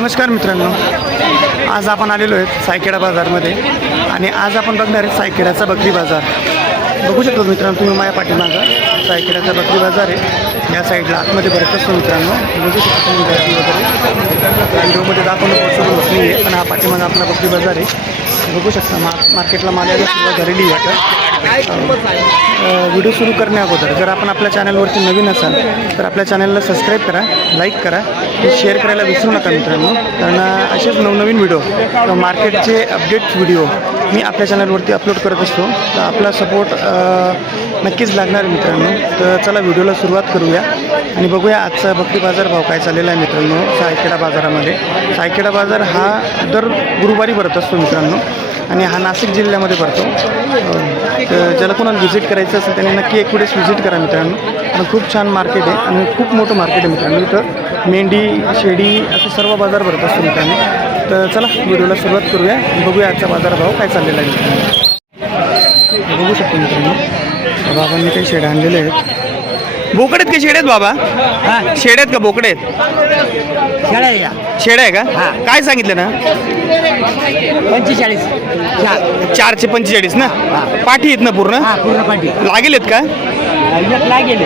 नमस्कार मित्रांनो, आज आपण आलेलो आहेत सायखेडा बाजारमध्ये आणि आज आपण बघणार आहे सायखेड्याचा बकरी बाजार. बघू शकतो मित्रांनो तुम्ही माझ्या पाठीमागं सायखेड्याचा बकरी बाजार आहे. या साईडला आतमध्ये भरत असतो मित्रांनो. बघू शकतो तुम्ही गर्दी वगैरे व्हिडिओमध्ये दाखवणं पॉसिबल होत नाही आहे, पण हा पाठीमागं आपला बकरी बाजार आहे. बघू शकता मार्केटला मालाला सुरुवात झालेली आहे. आता व्हिडिओ सुरू करण्या अगोदर जर आपण आपल्या चॅनलवरती नवीन असाल तर आपल्या चॅनलला सबस्क्राईब करा, लाईक करा आणि शेअर करायला विसरू नका मित्रांनो. कारण असेच नवनवीन व्हिडिओ मार्केटचे अपडेट्स व्हिडिओ मी आपल्या चॅनलवरती अपलोड करत असतो. तर आपला सपोर्ट नक्कीच लागणार आहे मित्रांनो. तर चला व्हिडिओला सुरुवात करूया आणि बघूया आजचा बकरी बाजार भाव काय चाललेला आहे मित्रांनो सायखेडा बाजारामध्ये. सायखेडा बाजार हा दर गुरुवारी भरत असतो मित्रांनो आणि हा नाशिक जिल्ह्यामध्ये भरतो. तर ज्याला कोणाला व्हिजिट करायचं असेल त्याने नक्की एक वेळेस व्हिजिट करा मित्रांनो. आणि खूप छान मार्केट आहे आणि खूप मोठं मार्केट आहे मित्रांनो. इथं मेंढी शेडी असं सर्व बाजार भरत असतो मित्रांनो. तर चला व्हिडिओला सुरुवात करूया आणि बघूया आजचा बाजारभाव काय चाललेला आहे मित्रांनो. बघू शकतो मित्रांनो बाबांनी काही शेड आणलेले आहेत. बोकड आहेत का शेड आहेत बाबा? हां शेड आहेत का बोकडे आहेत? शेड आहे का? काय सांगितलं ना? 45. 4चे 45 ना? पाठी आहेत ना पूर्ण? पूर्ण पाठी लागेल आहेत का? लागेल.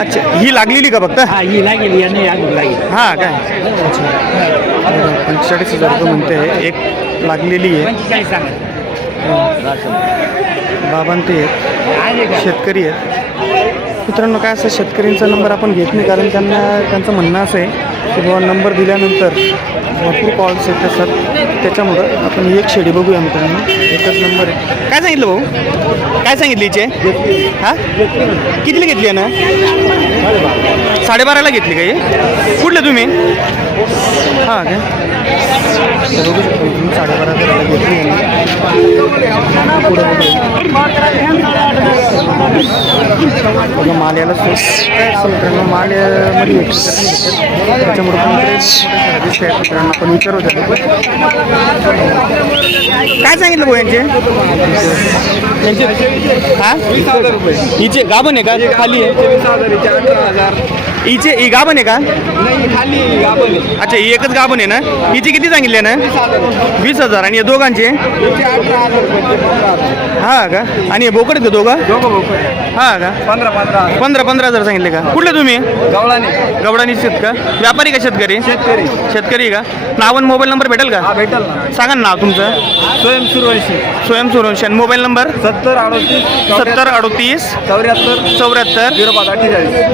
अच्छा ही लागलेली का फक्त? ही लागेल याने लागेल. हां काय? अच्छा 45,000 रुपये म्हणते एक लागलेली आहे. 45 सांगा. बाबां ते आहेत, शेतकरी आहेत मित्रांनो. काय असं शेतकऱ्यांचा नंबर आपण घेत नाही कारण त्यांचं म्हणणं असं आहे की बाबा नंबर दिल्यानंतर भरपूर कॉल्स येत असतात. त्याच्यामुळं आपण एक शेडी बघूया मित्रांनो. एकच नंबर आहे. काय सांगितलं भाऊ? काय सांगितली हिचे? हां कितीला घेतली आहे ना? 12.5ला घेतली का ही? कुठले तुम्ही? हां काय बघू शकतो तुम्ही 12.5 घेतली आहे. बघा माल याला असं मित्रांनो मालमध्ये त्याच्यामुळे मित्रांनो आपण विचारू द्या. काय सांगितलं भाऊ यांचे? हां हिचे गाभण आहे का? खाली आहे हिचे ही गाभण आहे का? अच्छा ही एकच गाभण आहे ना? हिचे किती सांगितले ना? 20,000 आणि या दोघांचे? हां का? आणि हे बोकड आहेत का दोघं? हां का? 15,000 सांगितले का? कुठले तुम्ही? गवळानी शेत का? व्यापारी का शेतकरी? शेतकरी का? नाव आणि मोबाईल नंबर भेटेल का? भेटेल. सांगा ना नाव तुमचं. स्वयं सुरवंशी. मोबाईल नंबर 70 38 74 05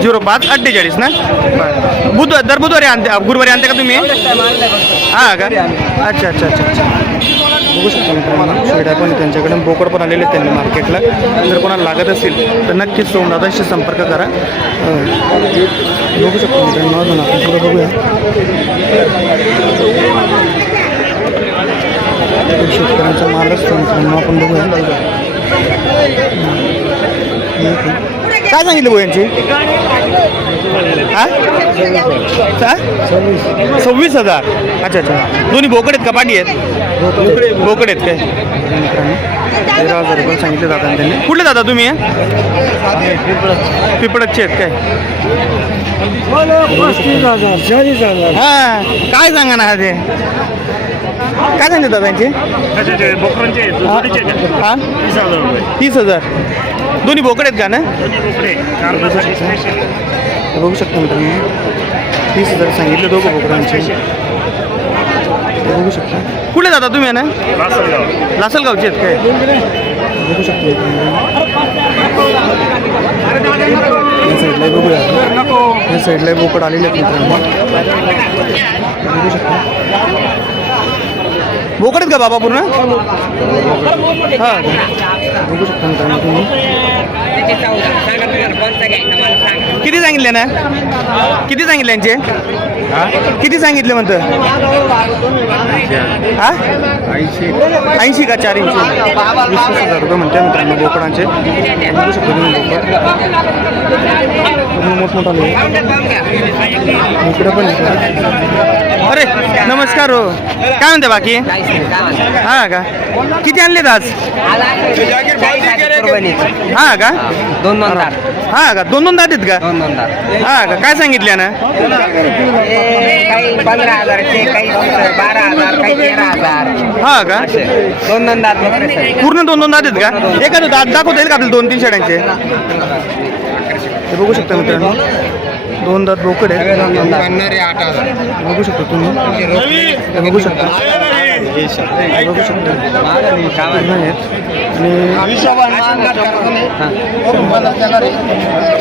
0548 ना? दर बुधवारी गुरुवारी आणते का तुम्ही? हां का? अच्छा अच्छा अच्छा अच्छा. बघू शकतो मित्रांनो शेड्या पण त्यांच्याकडे बोकड पण आलेले आहेत त्यांनी मार्केटला. जर कोणाला लागत असेल तर नक्कीच सोमदादांशी संपर्क करा. बघू शकतो मित्रांनो अजून आपण पुढे बघूया. शेतकऱ्यांचा माल असतो मित्रांनो आपण बघूया. काय सांगितलं भाऊ यांची? हां 26,000. अच्छा अच्छा. दोन्ही बोकड आहेत का पाठी आहेत? बोकड आहेत काय मित्रांनो. 13,000 रुपये सांगितले दादा त्यांनी. कुठले दादा तुम्ही? पिपळदचे आहेत काय? 40,000. हां काय सांगा ना ते काय सांगते दादा यांचे? हां 30,000. दोन्ही बोकड आहेत का ना? बघू शकतो मित्रांनो 30,000 सांगितले दोघं बोकडांचे. बघू शकता. कुठे जाता तुम्ही ना? लासलगावचे आहेत काय? बघू शकतो या साईडला बघूया. या साईडला बोकड आलेले आहेत मित्रांनो. बघू शकता. बोकड आहेत का बाबा पूर्ण? हां बघू शकता मित्रांनो तुम्ही. किती सांगितले ना? किती सांगितले यांचे? किती सांगितले म्हणतं? हां 80 का? 4 इंची 20,000 रुपये म्हणते मित्रांनो बोकडांचे. बघू शकतो तुम्ही बोकड मोठमोठा इकडं पण. अरे नमस्कार हो. काय म्हणते बाकी? हां का? किती आणलेत आज? हां का? 2 दात. हां का? 2 दात आहेत का? 2 दात. हां का? काय सांगितले ना? काही 15,000चे, काही 12,000, काही 13,000. हा का दोन दात बकरे सर. पूर्ण दोन दात आहेत का एखादं दात दाखवता येईल का आपल्याला 2-3 शेळ्यांचे हे बघू शकता मित्रांनो 2 दात बोकड आहे बघू शकता तुम्ही हे बघू शकता हे बघू शकता पूर्ण आहेत. आणि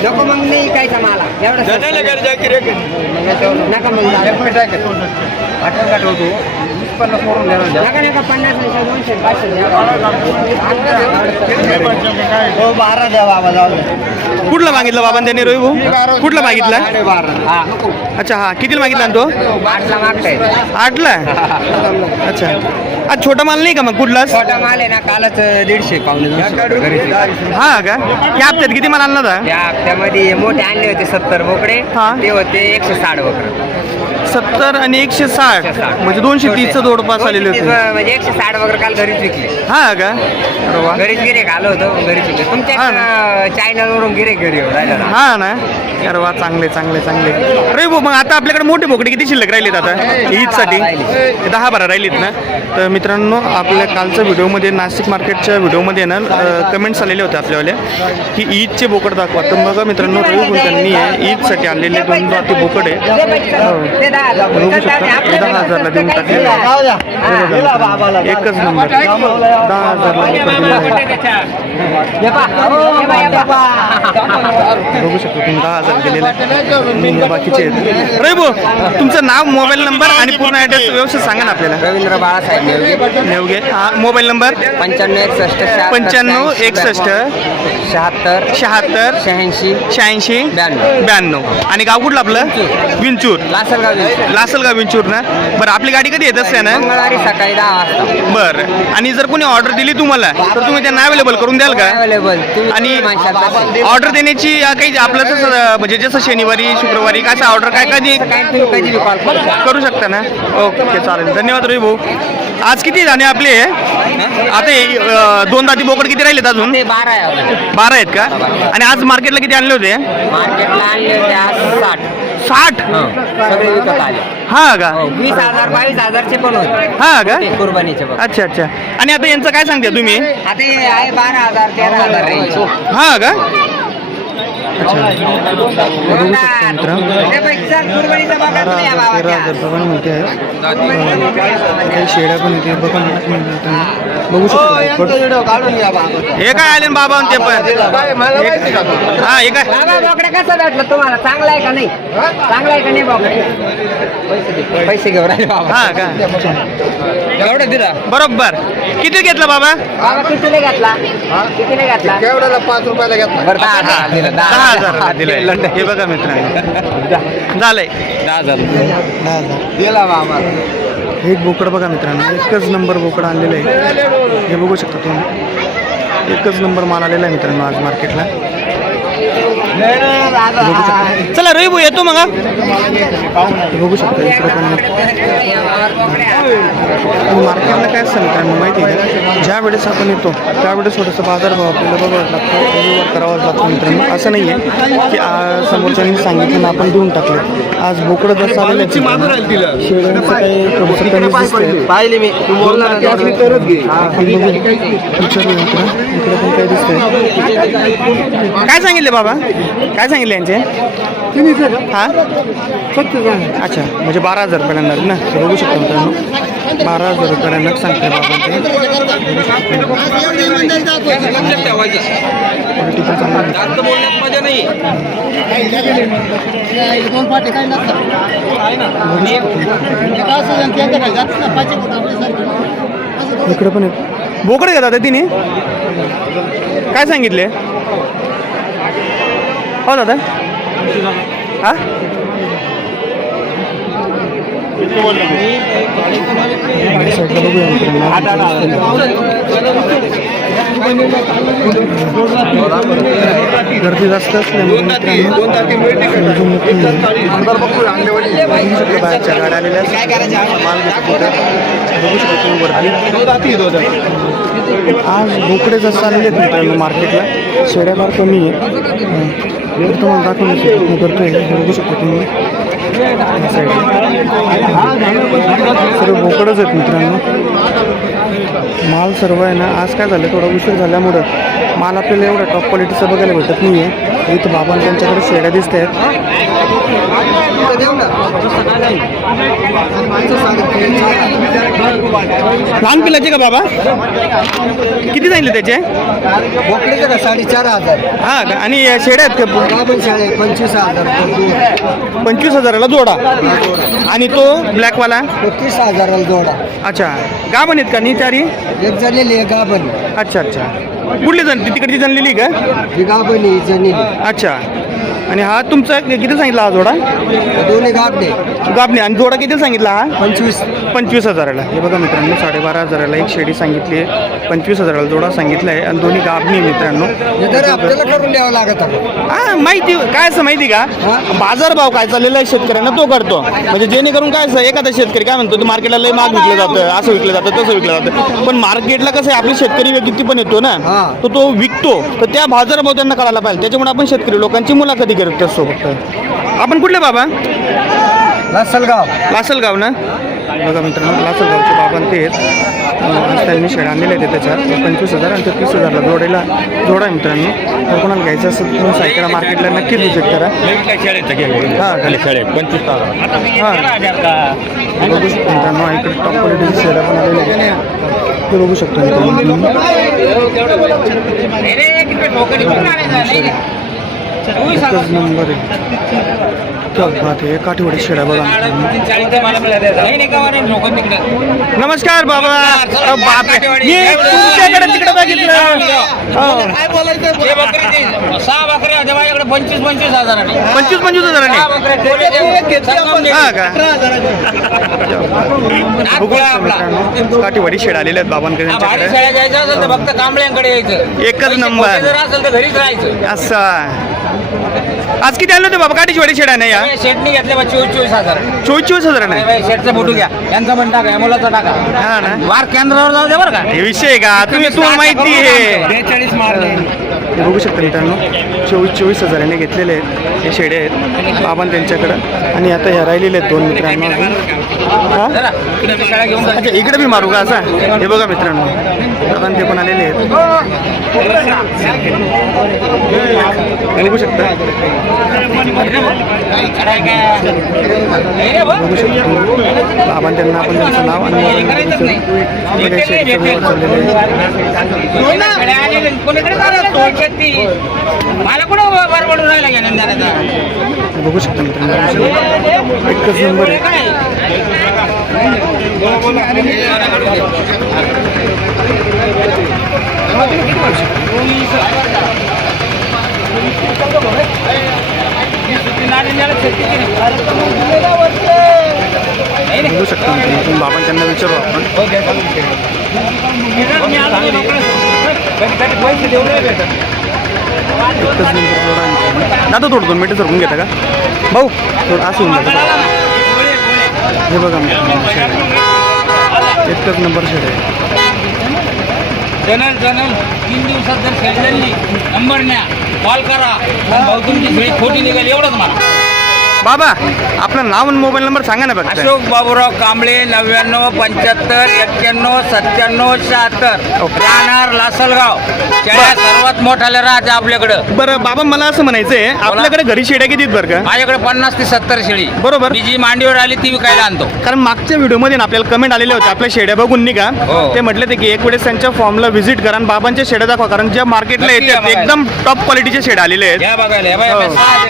नको मग नाही काय मला एवढं नका मग नका नका 50 200 500 द्या बाबा जाऊ कुठला मागितला बाबा त्यांनी रोही भाऊ कुठला मागितला अच्छा हा कितीला मागितला ना तो 8ला मागताय 8ला अच्छा आज छोटा माल नाही का मग कुठलाच छोटा माल आहे ना कालच 150 पावणे हा का या हप्त्यात किती माल आणला होता त्या हप्त्यामध्ये मोठे आणले होते 70 बोकडे हा. ते होते 160 बोकडे 70 आणि 160 म्हणजे 230चं जवळपास आलेले होते म्हणजे 160 वगैरे काल घरीच विकले हा का अरे वा. घरीच गिरेक आलो होतो घरीच विकले हा तुमच्या चॅनल वरून गिरेक घरी येऊ राहिला ना. हा ना अरे वा चांगले चांगले चांगले अरे भाऊ मग आता आपल्याकडे मोठे बोकडे किती शिल्लक राहिलेत आता ईदसाठी 10-12 राहिलेत ना तर मित्रांनो आपल्या कालच्या व्हिडिओमध्ये नाशिक मार्केटच्या व्हिडिओमध्ये ना कमेंट्स आलेले होते आपल्यावाले की ईदचे बोकड दाखवा तर बघा मित्रांनो रवी गुंतांनी ईदसाठी आणलेले 2 जाती बोकड आहे ते 10,000 बघू शकता 10,000ला देऊन टाकले एकच नंबर 10,000ला बोकड दिलेलं आहे बघू शकतो तुम्ही 10,000 दिलेले आहे बाकीचे आहेत रवी भाऊ तुमचं नाव मोबाईल नंबर आणि पूर्ण ॲड्रेस व्यवस्थित सांगा ना आपल्याला रवींद्र बाळासाहेब नेवगे नेवगे हा मोबाईल नंबर 95 95 61 76 76 86 86 92 आणि गाव कुठलं आपलं विंचूर लासलगाव विंचूर ना बरं आपली गाडी कधी येत असते ना मंगळवारी सकाळी 10 वाजता बरं आणि जर कोणी ऑर्डर दिली तुम्हाला तर तुम्ही त्यांना अवेलेबल करून द्याल का अवेलेबल आणि ऑर्डर देण्याची काही आपलं तसं म्हणजे जसं शनिवारी शुक्रवारी काय ऑर्डर काय कधी कधी कॉल करू शकता ना ओके चालेल धन्यवाद रवी भाऊ आज किती जाणे आपले आता 2 दाती बोकड किती राहिलेत अजून ते 12 आहे 12 आहेत का आणि आज मार्केटला किती आणले होते मार्केटला आणले होते आज 60 सगळे विकत आले हा का 20,000 22,000 चे पण होते हा का ते कुर्बानीचे बघ अच्छा अच्छा आणि आता यांचं काय सांगते तुम्ही आता हे आहे 12,000 13,000 रेंज हा का बघू शकता मित्र कुर्बानीचा बघा तुम्ही या 13,000 रुपये म्हणते आहे काही शेळ्या पण येते बघा बघू शकता हे काय आले ना बाबा ते पण हा हे काय बाबा बोकडे कसं भेटलं तुम्हाला चांगला आहे का नाही चांगला आहे का नाही बोकडे पैसे घेऊन राहिले बाबा हा का एवढं दिला बरोबर किती घेतलं बाबा बाबा कितीने घेतला कितीने घेतला केवढ्याला 5 रुपयाला घेतला बरं 10,000 दिलं 10,000 दिले हे बघा मित्रांनो झालंय 10,000 दिला बाबा एक बोकड बघा मित्रांनो एकच नंबर बोकड आणलेलं आहे हे बघू शकता तुम्ही एकच नंबर माल आलेला आहे मित्रांनो आज मार्केटला बघू शकता चला रवी भाऊ येतो मग हा. बघू शकता इकडे पण मार्केटला काय असतं मित्रांनो माहिती आहे का ज्या वेळेस आपण येतो त्यावेळेस थोडंसं बाजारभाव आपल्याला बघावं लागतो व्यवहार करावाच लागतो मित्रांनो असं नाही आहे की समोरच्यांनी सांगितलं ना आपण देऊन टाकले आज बोकडं जसं आलेलं आहे शेळ्यांचं काही थोडंसं कमी दिसतंय पाहिले मी तू बोलला ना तरच घे आपण बघू विचारूया इकडे पण काय दिसतंय काय सांगितले बाबा काय सांगितले यांचे हा फक्त अच्छा म्हणजे 12,000 रुपये लागणार ना हे बघू शकतो मित्रांनो 12,000 रुपयाला नग सांगते बाबा ते क्वालिटी पण चांगली इकडे पण बोकडे घेतात तिने काय सांगितले हो दादा हा गर्दी जास्त असल्यामुळे बाहेरच्या गाड्या आलेल्या माल आज बोकडे जास्त आलेले आहेत मित्रांनो मार्केटला शेड्या फार कमी आहे तुम्हाला दाखवण्याचा प्रयत्न करतोय बघू शकतो तुम्ही सर्व बोकडच आहेत मित्रांनो. माल सर्व आहे ना, आज काय झालं थोडा उशीर झाल्यामुळं माल आपल्याला एवढा टॉप क्वालिटीचा बघायला भेटत नाही आहे. इथं बाबा त्यांच्याकडे शेड्या दिसत आहेत. लहान पिलाचे का बाबा? किती सांगितले त्याचे? बोकलीचे का 4,500. हां का? आणि शेड्या आहेत का? गाभण शाळे 25,000. 25,000ला जोडा. आणि तो ब्लॅकवाला 30,000 जोडा. अच्छा, गाभण आहेत का? नी चारी? एक जणलेली आहे गाभण. अच्छा अच्छा. कुठली जण तिकडची जणलेली का? ही गाभण ही जणलेली. अच्छा. आणि हा तुमचा किती सांगितला हा जोडा? दोन्ही गाभणे. गाभणे. आणि जोडा किती सांगितला हा? 25,000. हे बघा मित्रांनो, 12,500ला एक शेडी सांगितली आहे. 25,000ला जोडा सांगितला आहे. आणि दोन्ही गाभणी मित्रांनो. आपल्याला करून द्यावं लागत आहे. हा, माहिती काय असं माहिती का? बाजारभाव काय चाललेला आहे शेतकऱ्यांना तो करतो. म्हणजे जेणेकरून काय असं एखादा शेतकरी काय म्हणतो, मार्केटला लय महाग विकलं जातं, असं विकलं जातं, तसं विकलं जातं. पण मार्केटला कसं आहे, आपले शेतकरी किती पण येतो ना, तो विकतो. तर त्या बाजारभाव त्यांना कळायला पाहिजे. त्याच्यामुळे आपण शेतकरी लोकांची मुलाखती करतो सोबत. आपण कुठले बाबा? लासलगाव ना. बघा मित्रांनो, लासलगावचे बाबा ते आहेत. त्यांनी शेड आणलेले आहेत त्याच्यात 25,000 आणि 30,000ला जोडा आहे मित्रांनो. तर कोणाला घ्यायचं असेल तर तुम्ही सायकडा मार्केटला नक्की व्हिजिट करा. हां, बघू शकतो मित्रांनो, इकडे टॉप क्वालिटीची शेडा पण आलेली आहे. ते बघू शकतो मित्रांनो. एकच नंबर आहे. क्या बात आहे. काठीवाडी शेडा बघा. नमस्कार बाबा. बापरे, मी तुमच्याकडे तिकडे बघितलं. काय बोलायचं? 6 बकऱ्या होत्या माझ्याकडे 25,000. 25,000 हा का? बघू शकतो मित्रांनो, काठीवाडी शेड आलेले आहेत बाबांकडे. भारी शेळ्या घ्यायचं असेल तर फक्त कांबळ्यांकडे यायचं. एकच नंबर. जर असेल तर घरीच राहायचं. असा. आज किती आले होते बाबा काठीवाडी शेडा नाही या? शेटनी घेतले 24,000. 24,000 नाही. शेटचा फोटो घ्या, यांचा पण टाका, मुलाचा टाका. हा ना. वार केंद्रावर जाऊ दे बरं का. हे विषय का? तुम्हाला माहिती आहे. 42 मारले. हे बघू शकता मित्रांनो, 24,000 घेतलेले आहेत हे शेडे आहेत बाबां त्यांच्याकडं. आणि आता ह्या राहिलेले आहेत 2 मित्रांनो अजून. हा, शेळ्या घेऊन जा. अच्छा, इकडे बी मारू का असा? हे बघा मित्रांनो, बाबां ते पण आलेले आहेत. बघू शकता. बघू शकतो बाबां त्यांना आपण त्यांचं नाव आणि मोबाईल नंबर शेडचं व्यवहार चाललेलं आहे. मला कुठं बरोबर राहिला गेला. बघू शकता मित्रांनो, एकच नंबर आहे. बघू शकता मित्रांनो, बाबा त्यांना विचारू आपण. एकच नंबर जोडा आहे. दादा थोडं 2 मिनिटं सरकून घेता का भाऊ? थोडं असं होऊन जातं. हे बघा मित्रांनो, एकच नंबर शेड आहे. जनरल 3 दिवसात जर शेड झाली नंबर न्या, कॉल करा. भाऊ तुमची शेळी खोटी निघाली एवढंच मला. बाबा आपलं नाव आणि मोबाईल नंबर सांगा ना फक्त. अशोक बाबूराव कांबळे 99 75 91 97 76. राहणार लासलगाव. शेळ्या सर्वात मोठाल्या राहते आपल्याकडं. बरं बाबा, मला असं म्हणायचंय, आपल्याकडे घरी शेड्या किती आहेत बरं का? माझ्याकडे 50 ते 70 शेळी. बरोबर. मी जी मांडीवर आली ती विकायला आणतो. कारण मागच्या व्हिडिओमध्ये ना आपल्याला कमेंट आलेले होते आपल्या शेड्या बघून नाही का, हो. ते म्हटले ते की एक वेळेस त्यांच्या फॉर्मला व्हिजिट करा आणि बाबांच्या शेड्या दाखवा. कारण ज्या मार्केटला नक्की येतात या एकदम टॉप क्वालिटीचे शेड आलेले आहेत. या बघायला. हो.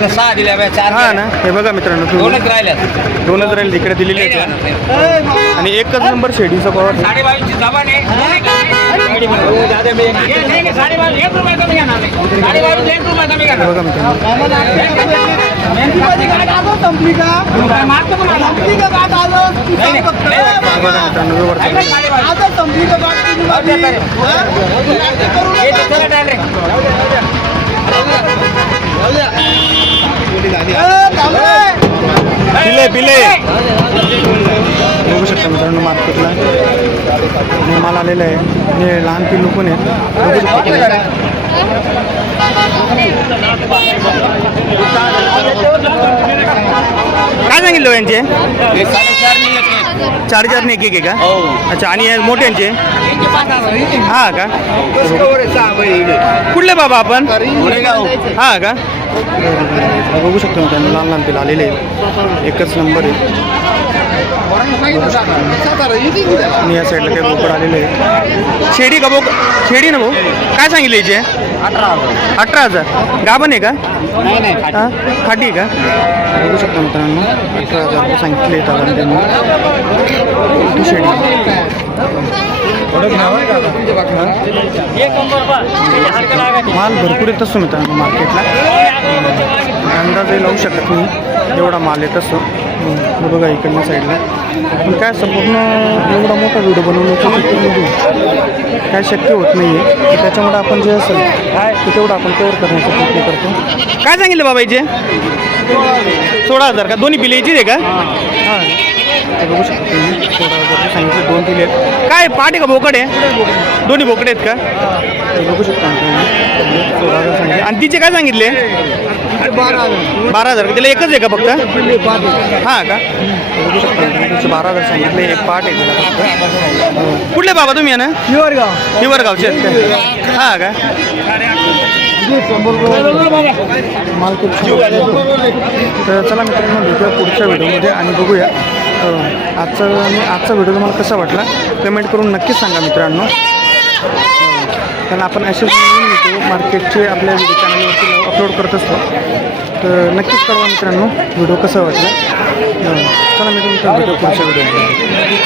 6 दिल्या 4 हा ना, हे बघा मित्रांनो, दोनच राहिल्यात. 2च राहील इकडे दिलेले आहेत. आणि एकच नंबर शेडीचा पॉवर. 22,500 जबान आहे. 22,500 1 रुपया कमी घेणार नाही. 22,500 1 रुपया कमी घेणार. बघा मित्रांनो, बघा मित्रांनो, व्यवहार पिले बघू शकता मित्रांनो, मार्केटला माल आलेला आहे. आणि लहान पिल्लू पण आहेत. बघू शकता. काय सांगितलं हो यांचे हे 4.5 एक 4,000 एक आहे का हो अच्छा आणि हे मोठ्यांचे हा का कुठले बाबा आपण गोरेगाव हा का बघू शकतो मित्रांनो लहान लहान पिलं आलेले आहे. एकच नंबर आहे आणि या साईडला काही बोकड आलेले आहे शेडी का शेडी ना भाऊ काय सांगितलं याचे 18,000 गाभण आहे का हा खाटी आहे का बघू शकतो मित्रांनो 18,000 रुपये सांगितले आपण त्यांनी मोठी शेडी माल भरपूर येत असतो मित्रांनो मार्केटला अंदाजही लावू शकत नाही एवढा माल येत असतो हे बघा इकडल्या साईडला पण काय संपूर्ण एवढा मोठा व्हिडिओ बनवण्याचं काय शक्य होत नाही आहे त्याच्यामुळे आपण जे असेल ते तेवढं आपण कवर करण्याचा प्रयत्न करतो काय सांगितलं बाबा याचे 16,000 का दोन्ही पिले याचीच आहे का हां ते बघू शकतो तुम्ही 16,000 सांगितलं 2 पिले आहेत काय पाट आहे का बोकड आहे दोन्ही बोकडे आहेत का ते बघू शकता 16,000 सांगितले आणि तिचे काय सांगितले 12,000 तिला एकच आहे का फक्त हां का बघू शकता तिचे 12,000 सांगितले एक पाट आहे तिला फक्त कुठले बाबा तुम्ही ना हिवरगावचे आहेत का हां का माल खूप तर चला मित्रांनो भेटूया पुढच्या व्हिडिओमध्ये आणि बघूया आजचा व्हिडिओ तुम्हाला कसा वाटला कमेंट करून नक्कीच सांगा मित्रांनो कारण आपण असेच नवीन व्हिडिओ मार्केटचे आपल्या व्हिडिओ चॅनलवरती अपलोड करत असतो तर नक्कीच कळवा मित्रांनो व्हिडिओ कसा वाटला चला मी तुमचा व्हिडिओ पुढच्या व्हिडिओमध्ये